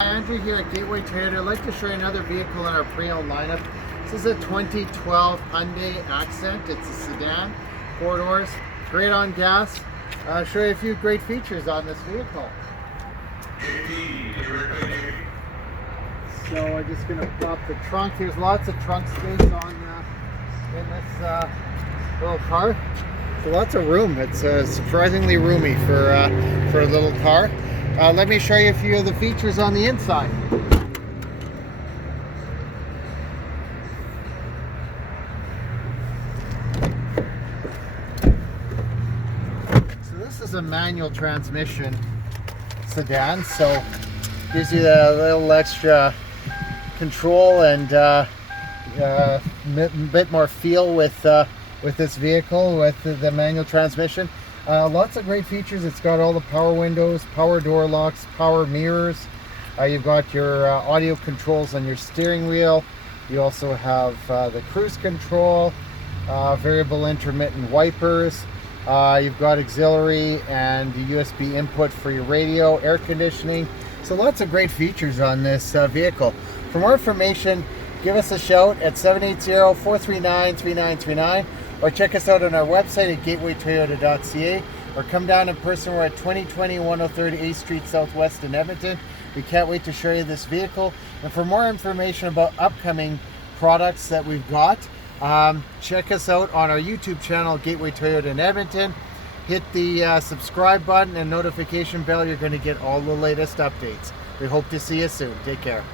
Andrew here at Gateway Toyota. I'd like to show you another vehicle in our pre-owned lineup. This is a 2012 Hyundai Accent. It's a sedan, 4 doors, great on gas. I'll show you a few great features on this vehicle. So I'm just going to pop the trunk. There's lots of trunk space on in this little car. So lots of room. It's surprisingly roomy for a little car. Let me show you a few of the features on the inside. So this is a manual transmission sedan, so gives you a little extra control and bit more feel with this vehicle with the manual transmission. Lots of great features. It's got all the power windows, power door locks, power mirrors. You've got your audio controls on your steering wheel. You also have the cruise control, variable intermittent wipers. You've got auxiliary and the USB input for your radio, air conditioning. So lots of great features on this vehicle. For more information, give us a shout at 780-439-3939 or check us out on our website at gatewaytoyota.ca or come down in person. We're at 2020 103rd A Street Southwest in Edmonton. We can't wait to show you this vehicle. And for more information about upcoming products that we've got, check us out on our YouTube channel, Gateway Toyota in Edmonton. Hit the subscribe button and notification bell. You're going to get all the latest updates. We hope to see you soon. Take care.